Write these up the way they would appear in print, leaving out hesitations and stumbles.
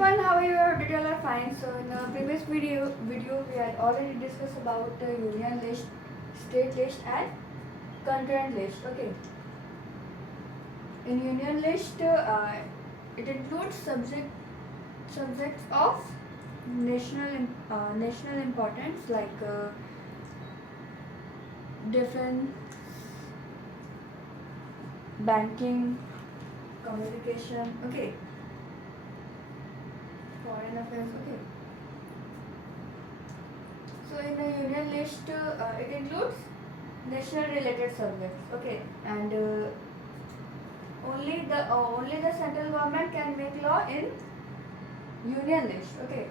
everyone, how are you? Did you all are fine? So in the previous video we had already discussed about the union list, state list and concurrent list. Okay. In union list, it includes subjects of national importance like defense, banking, communication. Okay. Foreign affairs. Okay. So in the union list, it includes national related subjects. Okay, and only the central government can make law in union list. Okay,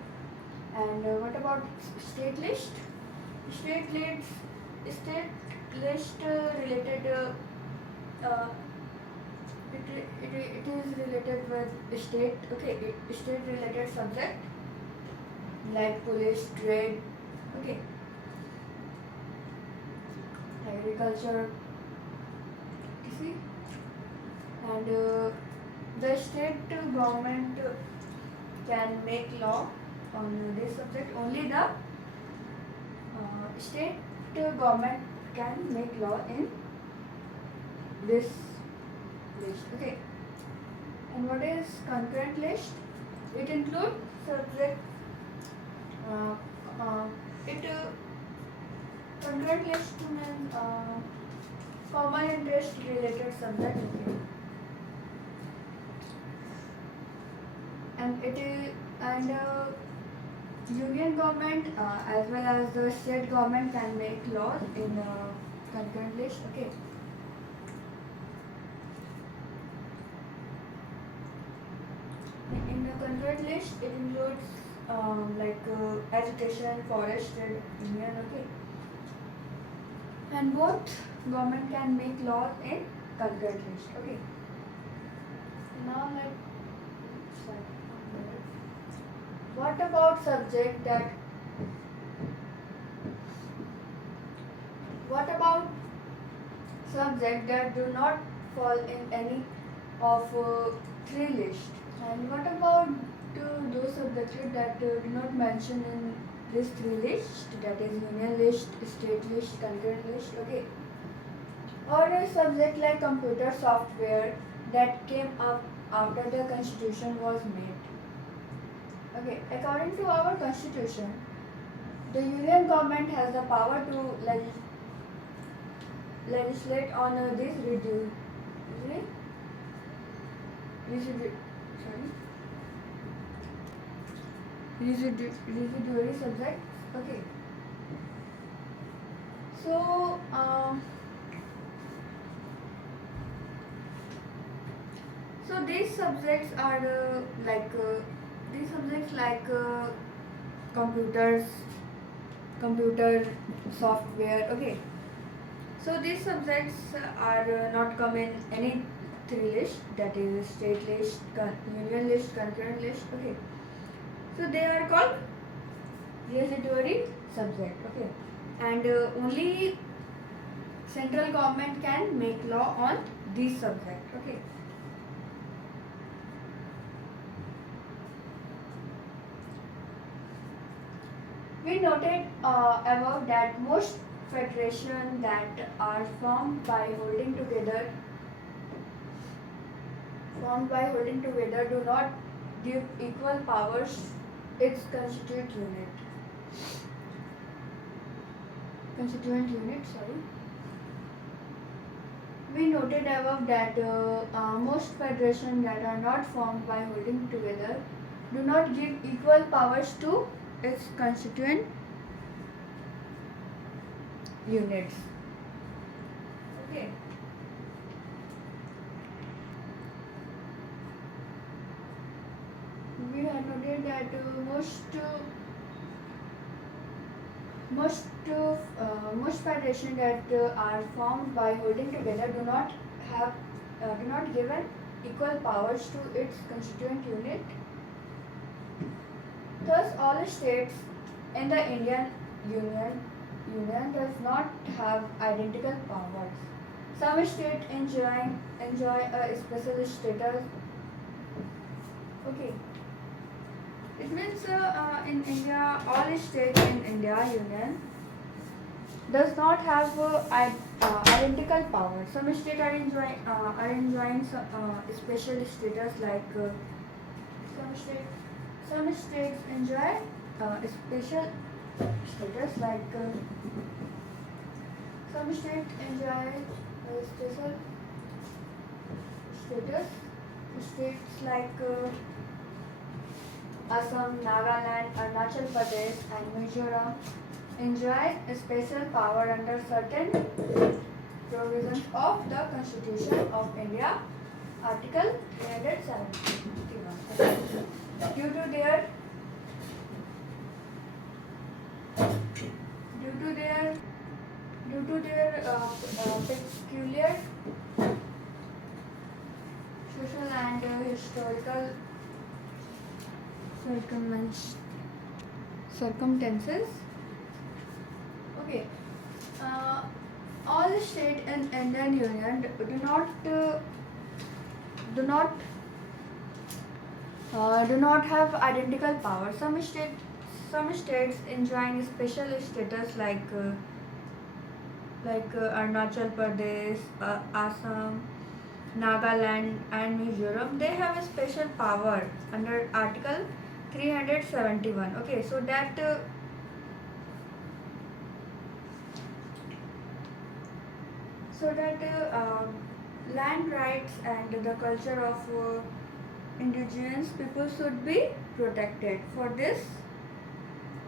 and what about state list? State list related. Uh, it is related with state. Okay, state related subject like police, trade. Okay, agriculture. You see, and the state government can make law on this subject. Only the state government can make law in this list. Okay, and what is concurrent list? It includes subject. It concurrent list means common interest related subject. Okay. And it is union government as well as the state government can make laws in concurrent list. Okay. In the concurrent list, it includes education, forest, trade, union. Okay. And both government can make laws in concurrent list. Okay. Now what about subject that? What about subject that do not fall in any of three lists? And what about those subjects that do not mention in this three list? That is union list, state list, concurrent list. Okay. Or a subject like computer software that came up after the constitution was made. Okay, according to our constitution, the union government has the power to legislate on these residuary subjects. Okay. So so these subjects are computers, computer software. Okay. So these subjects are not come in any three list, that is state list, union list, concurrent list. Okay. So they are called residuary subject. Okay. And only central government can make law on these subject. Okay. We noted above that most federations that are formed by holding together do not give equal powers its constituent unit. Sorry. We noted above that most federations that are not formed by holding together do not give equal powers to its constituent units. Okay. We have noted that most federations that are formed by holding together do not give an equal powers to its constituent unit. Thus, all states in the Indian Union does not have identical powers. Some states enjoy a special status. Okay. It means in India, all states in India Union does not have identical power. Some states are enjoying special status like some states. Some states enjoy special status like some states enjoy special status. States like Assam, Nagaland, Arunachal Pradesh, and Mizoram enjoy special power under certain provisions of the Constitution of India, Article 371. Due to their peculiar social and historical circumstances. Okay. All states in Indian Union do not have identical power. Some states enjoying special status like Arunachal Pradesh, Assam, Nagaland, and Mizoram. They have a special power under Article 371. Okay, so that land rights and the culture of indigenous people should be protected. For this,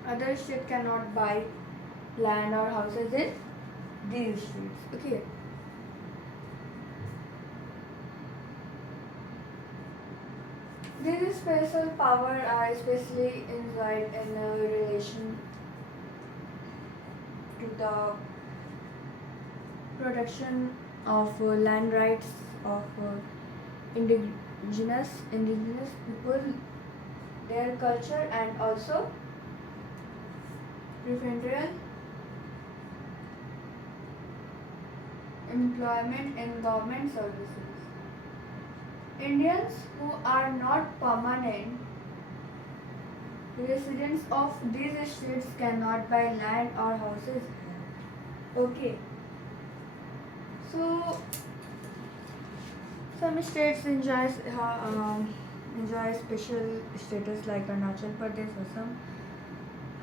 other state cannot buy land or houses in these states. Okay. These special power are especially enjoyed in relation to the protection of land rights of indigenous people, their culture, and also preferential employment in government services. Indians who are not permanent residents of these states cannot buy land or houses. Okay. So some states enjoy special status like Arunachal Pradesh, Assam,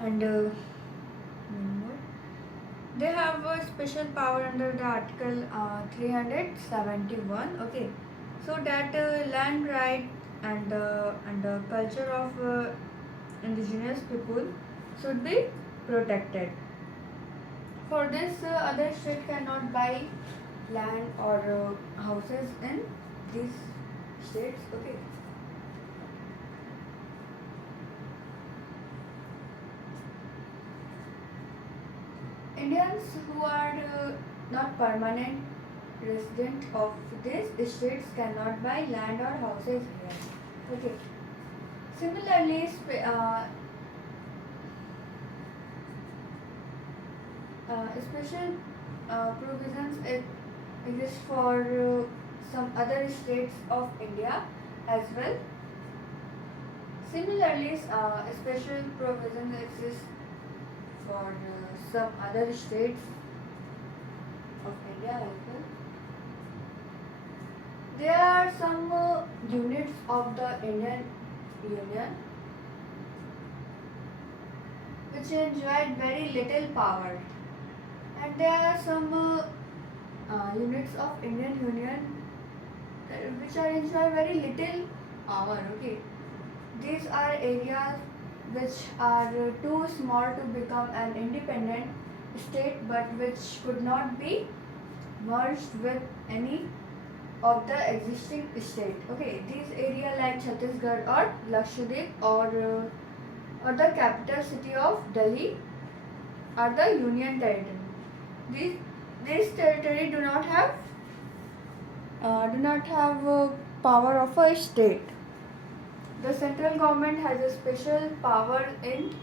and many more. They have a special power under the Article 371. Okay, so that land right and the culture of indigenous people should be protected. For this, other state cannot buy land or houses in these states. Okay. Indians who are not permanent resident of these states cannot buy land or houses here. Okay. Similarly, special provisions exist for some other states of India as well. Similarly, special provisions exist for some other states of India as well. There are some units of the Indian Union which enjoyed very little power, and there are some units of Indian Union which are enjoy very little power. Okay, these are areas which are too small to become an independent state, but which could not be merged with any of the existing state. Okay, these areas like Chhattisgarh or Lakshadweep or the capital city of Delhi are the union territory. These territory do not have power of a state. The central government has a special power in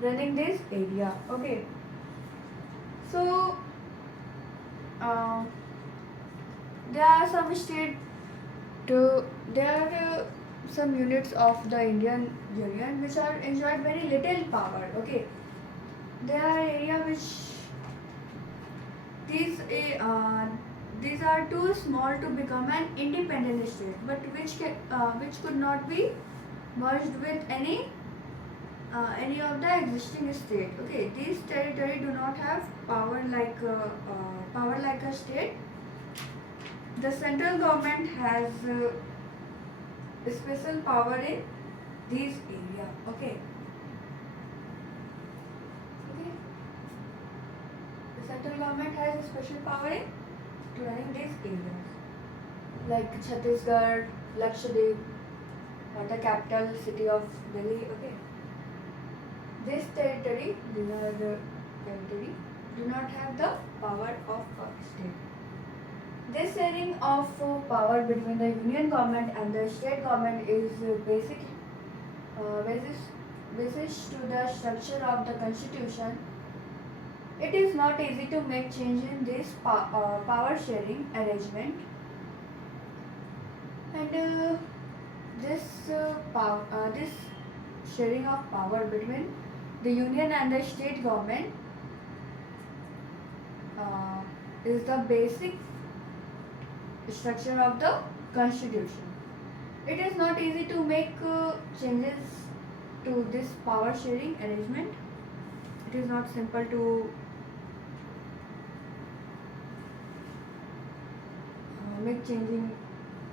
running this area. Okay, so there are some some units of the Indian Union which are enjoyed very little power. Okay, there are area which these these are too small to become an independent state, but which could not be merged with any of the existing state. Okay, these territory do not have power like a state. The central government has special power in these area. Okay. Okay. The central government has special power in running these areas, like Chhattisgarh, Lakshadweep, or the capital city of Delhi. Okay. This territory, do not have the power of a state. This sharing of power between the union government and the state government is basis to the structure of the constitution. It is not easy to make change in this power sharing arrangement, and this sharing of power between the union and the state government is the basic structure of the constitution. It is not easy to make changes to this power sharing arrangement. It is not simple to make changes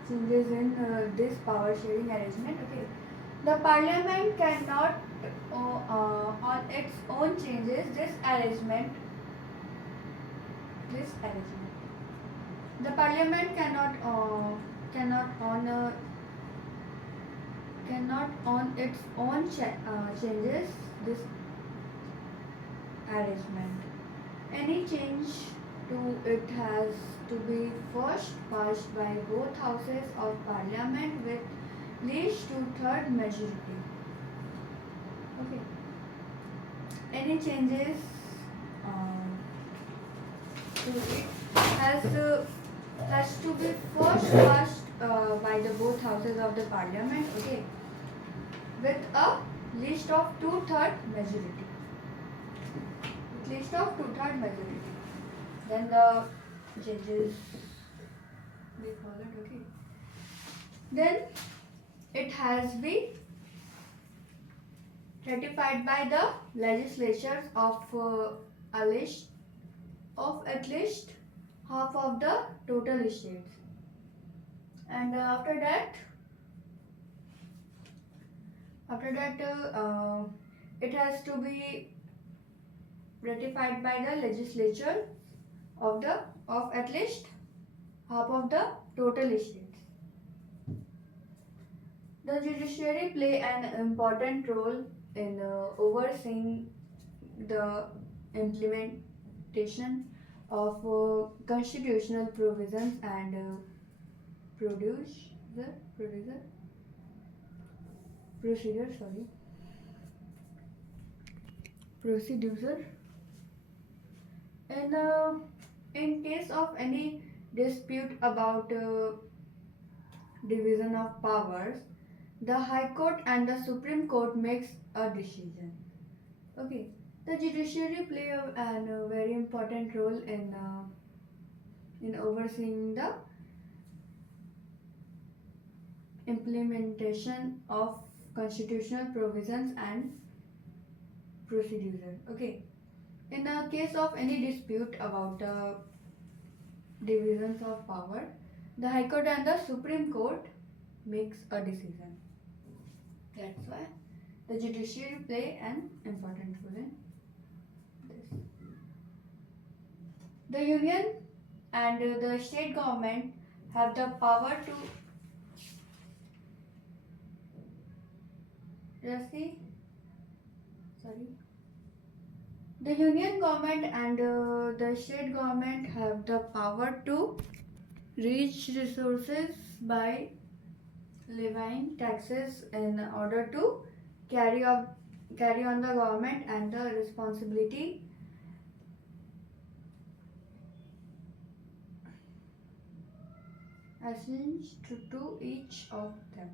in this power sharing arrangement. Okay, the parliament cannot on its own changes this arrangement. The parliament cannot on its own changes this arrangement. Any change to it has to be first passed by both houses of parliament with least two-third majority. Okay. Any changes to it has to be first passed by the both houses of the parliament. Okay, with a least of two-third majority. Least of two-third majority. Then the changes be followed. Okay. Then it has been ratified by the legislatures of at least half of the total states, and after that it has to be ratified by the legislature of at least half of the total states. The judiciary play an important role in overseeing the implementation of constitutional provisions and procedure. And in case of any dispute about division of powers, the High Court and the Supreme Court makes a decision. Okay, the judiciary play a very important role in overseeing the implementation of constitutional provisions and procedure. Okay, in the case of any dispute about the divisions of power, the High Court and the Supreme Court makes a decision. That's why the judiciary play an important role in this. The union and the state government have the power to The union government and the state government have the power to reach resources by levying taxes in order to carry on the government and the responsibility assigned to each of them.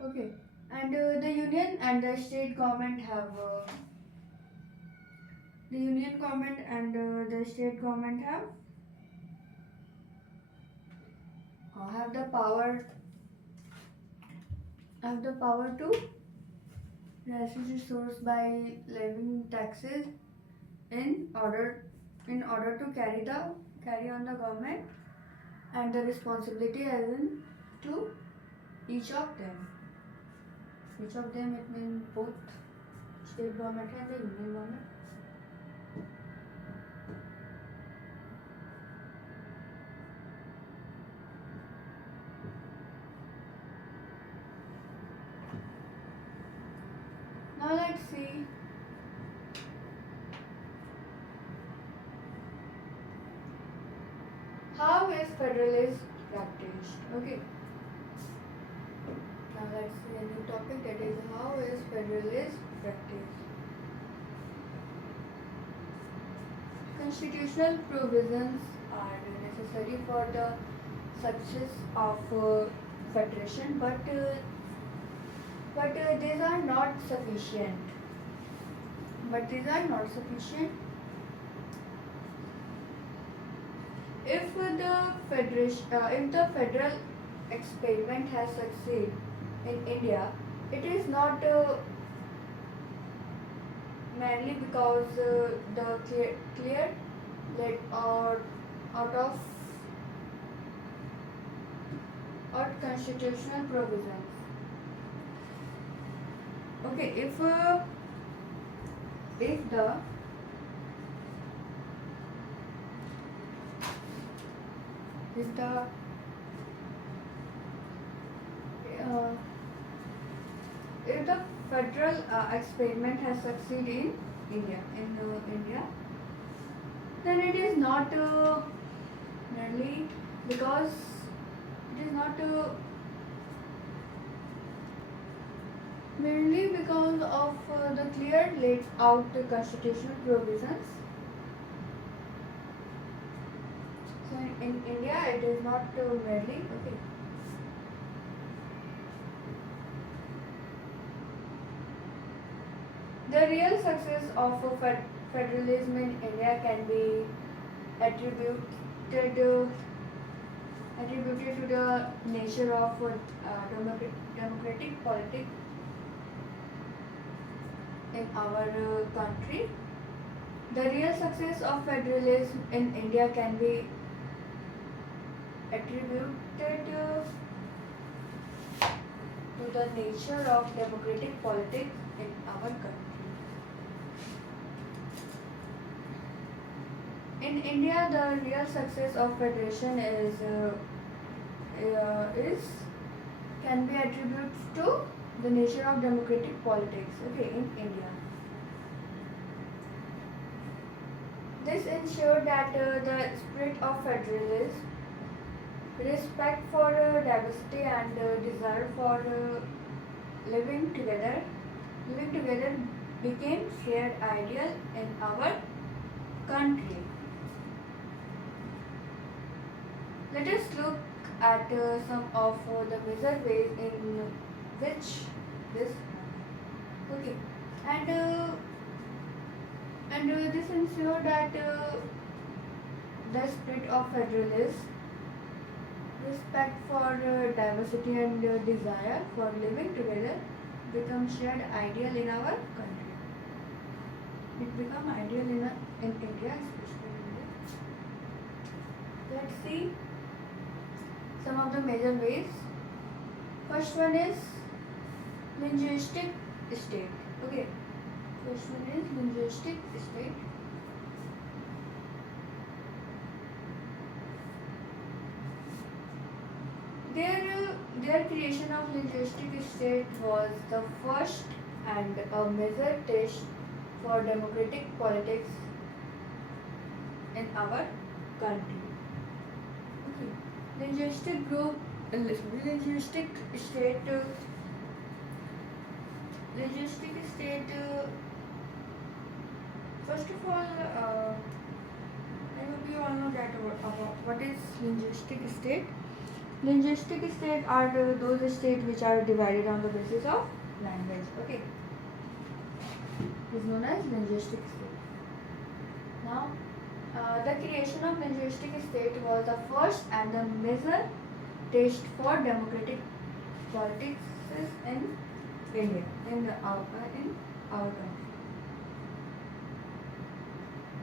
Okay, and the union and the state government the union government and the state government have the power to raise resource by levying taxes in order to carry on the government, and the responsibility as in to each of them. Each of them, it means both state government and the union government. Now let's see how is federalism practiced. Okay. Now let's see a new topic, that is how is federalism practiced. Constitutional provisions are necessary for the success of federation, but these are not sufficient. But these are not sufficient. If the federal experiment has succeeded in India, it is not mainly because the clear led or out of or constitutional provisions. Okay, if the if the uh, if the federal experiment has succeeded in India, then it is not merely because it is not merely because of the clear laid out constitutional provisions. So in India, it is not merely okay. The real success of federalism in India can be attributed attributed to the nature of democratic politics in our country. The real success of federalism in India can be attributed to the nature of democratic politics in our country. In India, the real success of federation is can be attributed to the nature of democratic politics. Okay, in India, this ensured that the spirit of federalism, respect for diversity, and desire for living together became shared ideal in our country. Let us look at some of the major ways in which this okay, and this ensure that the spirit of federalism, respect for diversity, and desire for living together become shared ideal in our country. It become ideal in India, especially in India. Let's see some of the major ways. First one is linguistic state. Okay. First one is linguistic state. Their creation of linguistic state was the first and a major test for democratic politics in our country. Okay. Linguistic group, linguistic state, first of all, I hope you all know that about what is linguistic state. Linguistic states are those states which are divided on the basis of language. Okay, is known as linguistic state. Now, the creation of linguistic state was the first and the major test for democratic politics in India. In our country.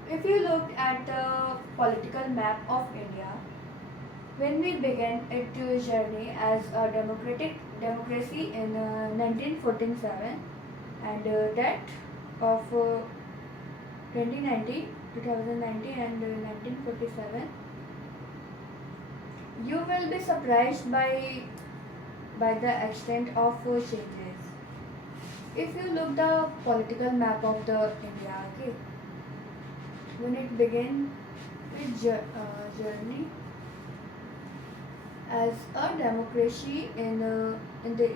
If you look at the political map of India, when we began its journey as a democracy in 1947 and that of 2019, 2019 and 1947, you will be surprised by the extent of changes. If you look the political map of the India, okay, when it began its journey as a democracy in the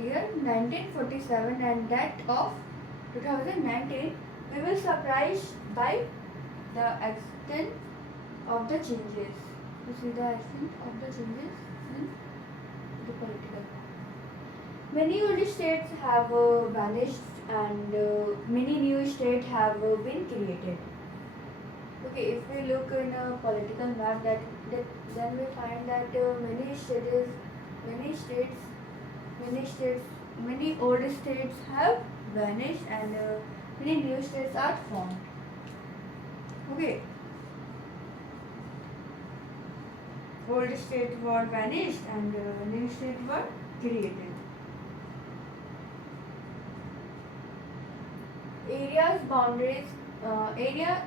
year 1947 and that of 2019, we will surprised by the extent of the changes. You see the extent of the changes in the political. Many old states have vanished and many new states have been created. Okay, if we look in a political map, then we find that many old states have vanished and many new states are formed. Okay, old states were vanished and new states were created. Areas boundaries area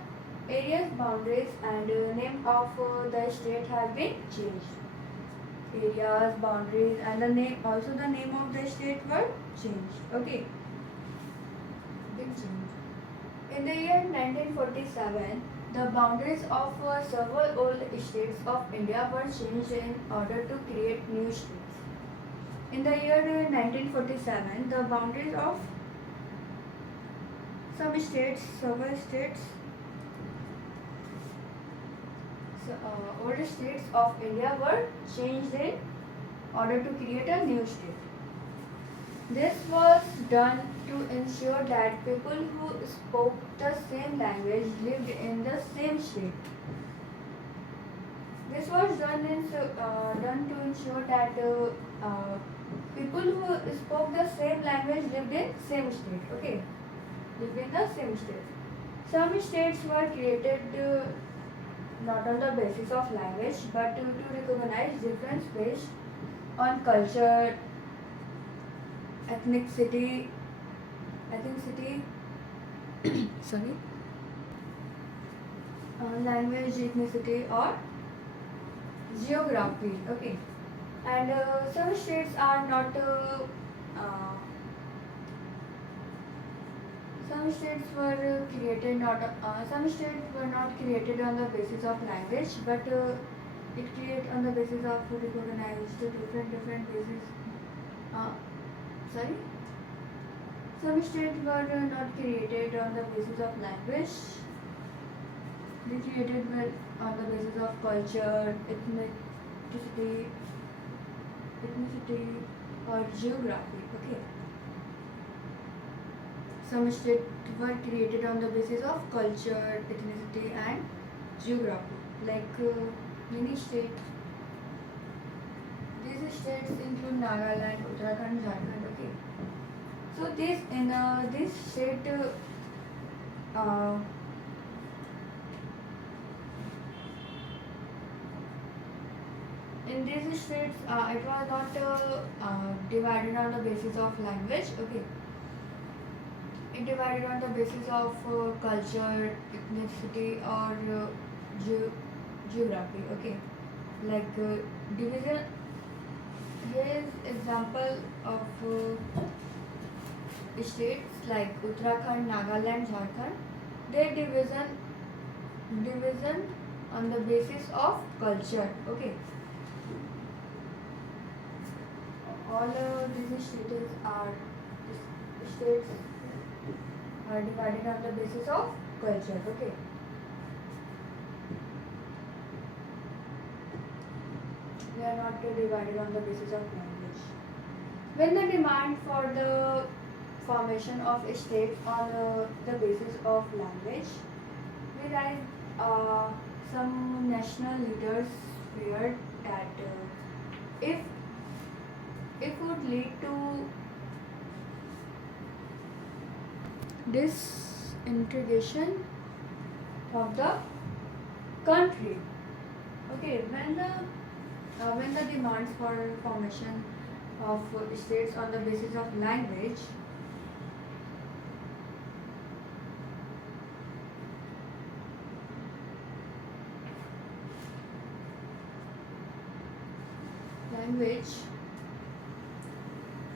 Areas boundaries and name of the state have been changed. Areas boundaries and the name of the state were changed. Okay, been changed. In the year 1947, the boundaries of several old states of India were changed in order to create new states. In the year 1947, the boundaries of several states, older states of India were changed in order to create a new state. This was done to ensure that people who spoke the same language lived in the same state. This was done to ensure that people who spoke the same language lived in same state. Okay, lived in the same state. Some states were created not on the basis of language but to recognize difference based on culture, ethnicity, sorry, language, ethnicity or geography. Okay, and some states are not. Some states were created not. Some states were not created on the basis of language, but it created on the basis of recognized different basis. Sorry. Some states were not created on the basis of language. They created on the basis of culture, ethnicity or geography. Okay. Some states were created on the basis of culture, ethnicity and geography. Like many states. These states include Nagaland, Uttarakhand, Jharkhand. Okay. So this state in these states it was not divided on the basis of language. Okay. It divided on the basis of culture, ethnicity or geography. Okay. Like division. Here is example of states like Uttarakhand, Nagaland, Jharkhand. Their division on the basis of culture. Okay. All these states are divided on the basis of culture. Okay. They are not divided on the basis of language. When the demand for the formation of states on the basis of language, whereas some national leaders feared that if it would lead to disintegration of the country. Okay, when the demands for formation of states on the basis of language,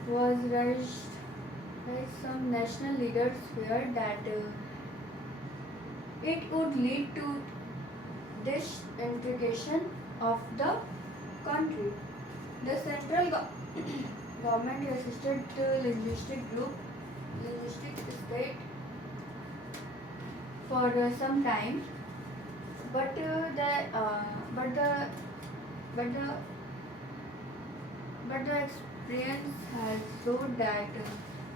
was raised by some national leaders feared that it would lead to disintegration of the country. The central government resisted the linguistic state for some time, but the experience has showed that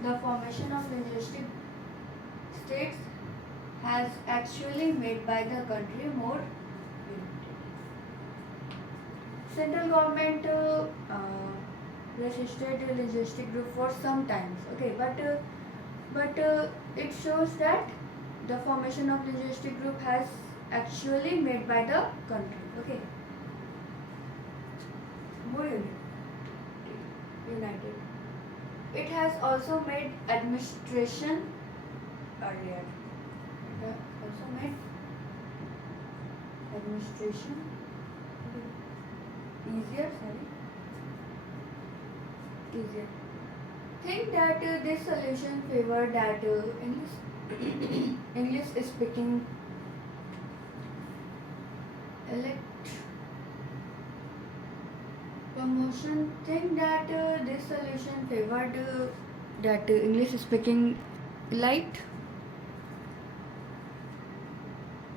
the formation of linguistic states has actually made by the country more united. Central government resisted the linguistic group for some times. Okay, but it shows that the formation of linguistic group has actually made by the country. Okay, more united. It has also made administration earlier. It has also made administration easier. Think that this solution favored that English speaking elect promotion. Think that this solution favored that English speaking elite.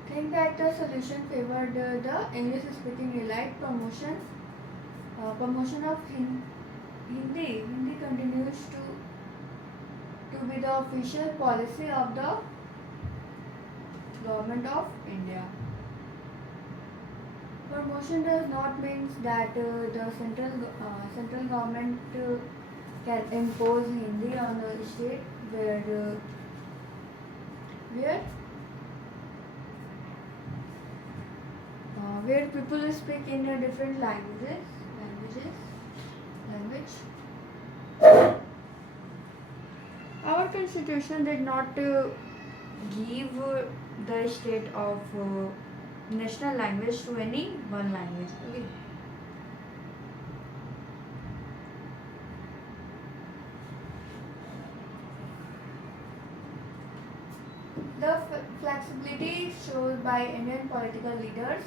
Think that the solution favored the English speaking elite promotion. Promotion of Hindi continues to be the official policy of the government of India. Promotion does not mean that the central government can impose Hindi on the state where people speak in different language. Our constitution did not give the state of national language to any one language. Okay. The flexibility shown by Indian political leaders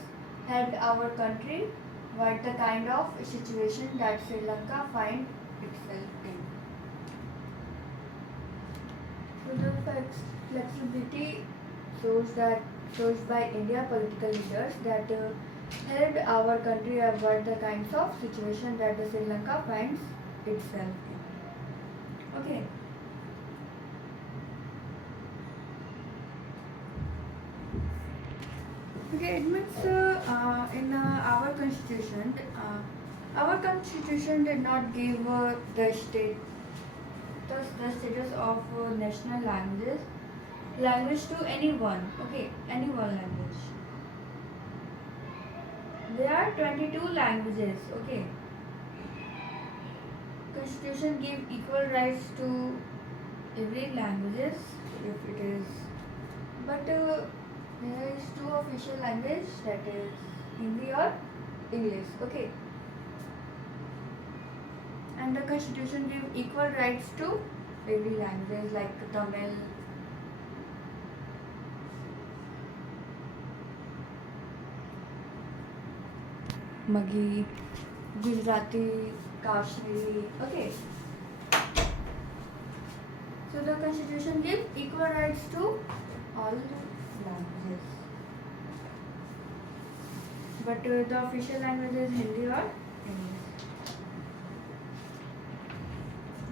helped our country avoid the kind of situation that Sri Lanka find itself in. So the flexibility shows by India political leaders that helped our country avoid the kinds of situation that the Sri Lanka finds itself in. Okay. Okay, it means in our constitution did not give the status of national language to anyone. Okay, any one language. There are 22 languages. Okay. Constitution give equal rights to every languages if it is, but there is two official language, that is Hindi or English. Okay. And the constitution give equal rights to every language like Tamil, Maghi, Gujarati, Kashmiri. Okay. So the constitution gives equal rights to all languages. But the official language is Hindi or English.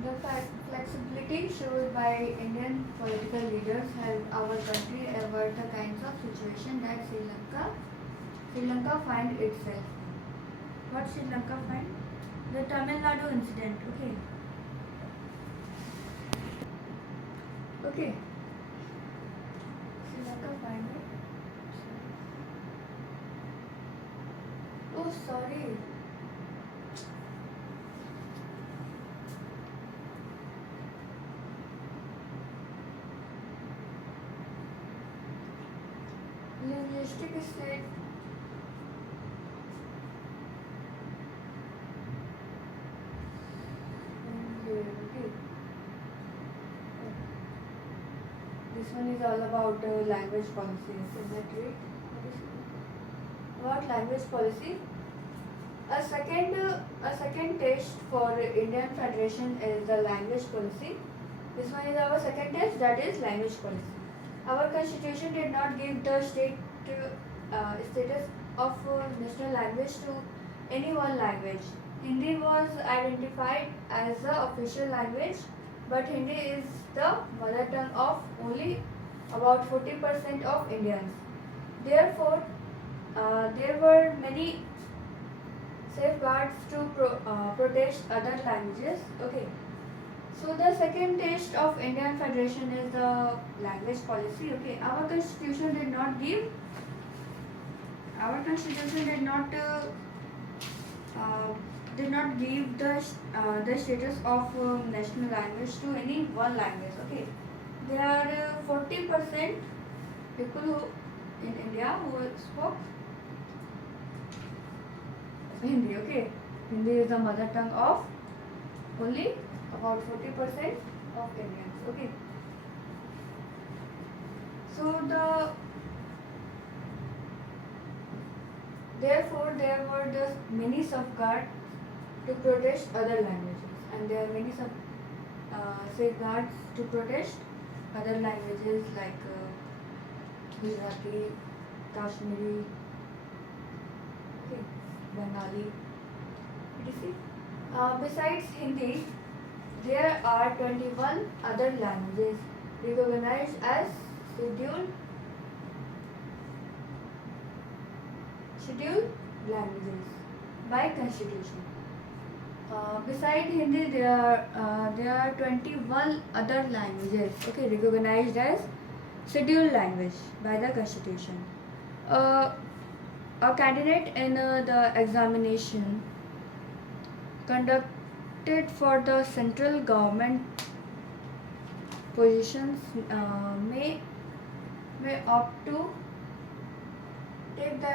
The flexibility shown by Indian political leaders helped our country avoid the kinds of situation that Sri Lanka find itself. What Sri Lanka find? The Tamil Nadu incident. Okay. Sri Lanka find it. Oh, sorry. Linguistic state. Okay. This one is all about language policy. Is that right? About language policy. A second test for Indian Federation is the language policy. This one is our second test, that is language policy. Our constitution did not give the state status of national language to any one language. Hindi was identified as the official language, but Hindi is the mother tongue of only about 40% of Indians. Therefore, there were many safeguards to protect other languages. Okay. So the second test of Indian Federation is the language policy. Okay. Our constitution did not give the status of national language to any one language. Okay. There are 40% people who in India who spoke Hindi. Okay. Hindi is the mother tongue of only about 40% of Indians. Okay. So therefore there were just many safeguards to protect other languages, and there are many safeguards to protect other languages like Gujarati, Kashmiri, okay, Bengali, etc. Besides Hindi, there are 21 other languages recognized as scheduled languages by constitution. Beside Hindi, there are 21 other languages, okay, recognized as scheduled language by the constitution. A candidate in the examination conducted for the central government positions may opt to take the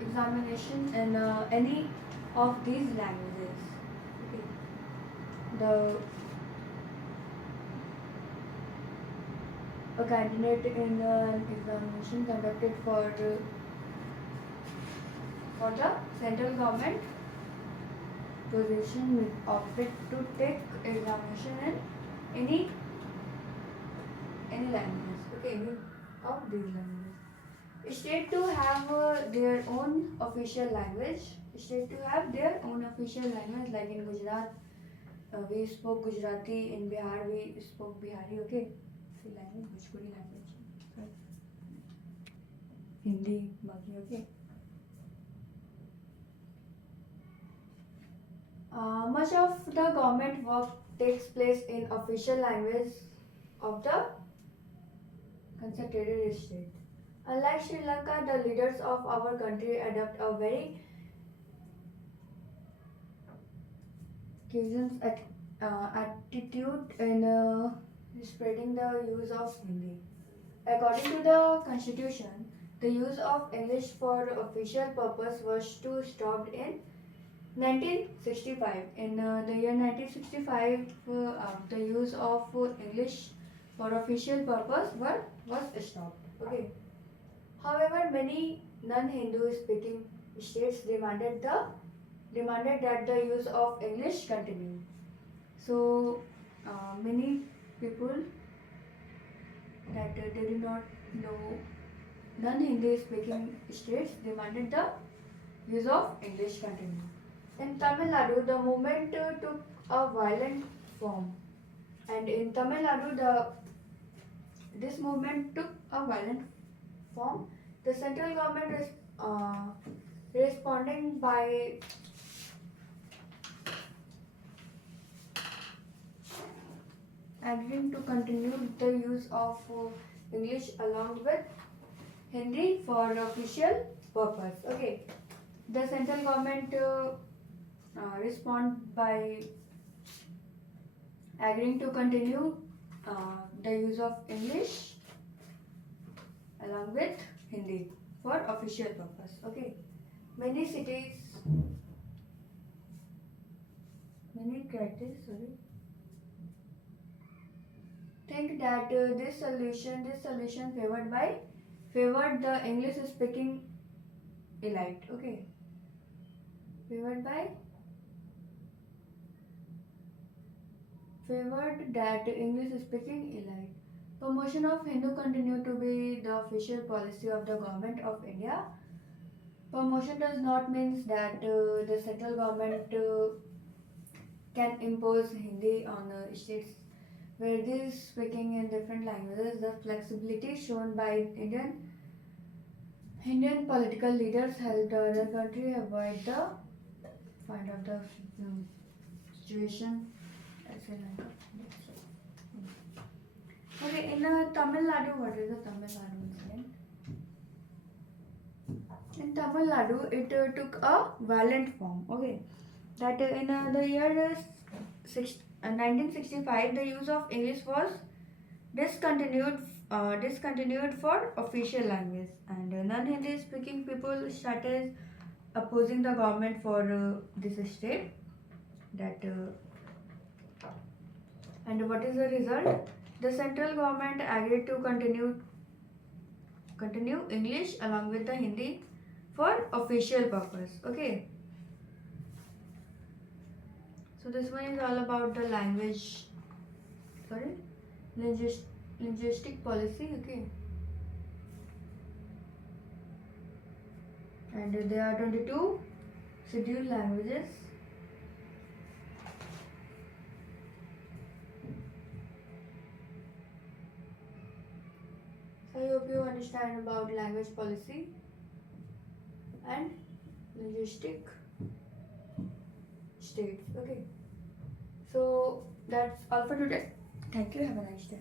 examination in any of these languages. Okay. A candidate in an examination conducted for the central government position will opted to take examination in any languages. Okay, any of these languages. State to have their own official language. State to have their own official language, like in Gujarat, we spoke Gujarati. In Bihar, we spoke Bihari. Okay, see language, Bhojpuri language. Sorry. Hindi, Baki. Okay. Much of the government work takes place in official language of the concentrated state. Unlike Sri Lanka, the leaders of our country adopt a very cautious attitude in spreading the use of Hindi. According to the constitution, the use of English for official purpose was to stopped in 1965. In the year 1965, the use of English for official purpose was stopped. Okay. However, many non-Hindu speaking states demanded that the use of English continue. So many people that they do not know non-Hindi speaking states demanded the use of English continue. In Tamil Nadu, the movement took a violent form, and in Tamil Nadu, this movement took a violent form. The central government is responding by agreeing to continue the use of English along with Hindi for official purpose. Okay, the central government respond by agreeing to continue the use of English along with Hindi for official purpose. Okay, many cities, many critics, think that this solution favored the English speaking elite. Okay, favored that English speaking elite. Promotion of Hindu continued to be the official policy of the government of India. Promotion does not mean that the central government can impose Hindi on states where it is speaking in different languages. The flexibility shown by Indian political leaders helped other country avoid the find out the situation. Okay, in Tamil Nadu, what is the Tamil Nadu incident? In Tamil Nadu, it took a violent form. Okay, that in the year 1965, the use of English was discontinued for official language, and non-Hindi speaking people started opposing the government for this state. That and what is the result? The central government agreed to continue English along with the Hindi for official purpose. Okay. So this one is all about the linguistic policy. Okay. And there are 22 scheduled languages. So I hope you understand about language policy and linguistic states. Okay. So that's all for today. Thank you. Have a nice day.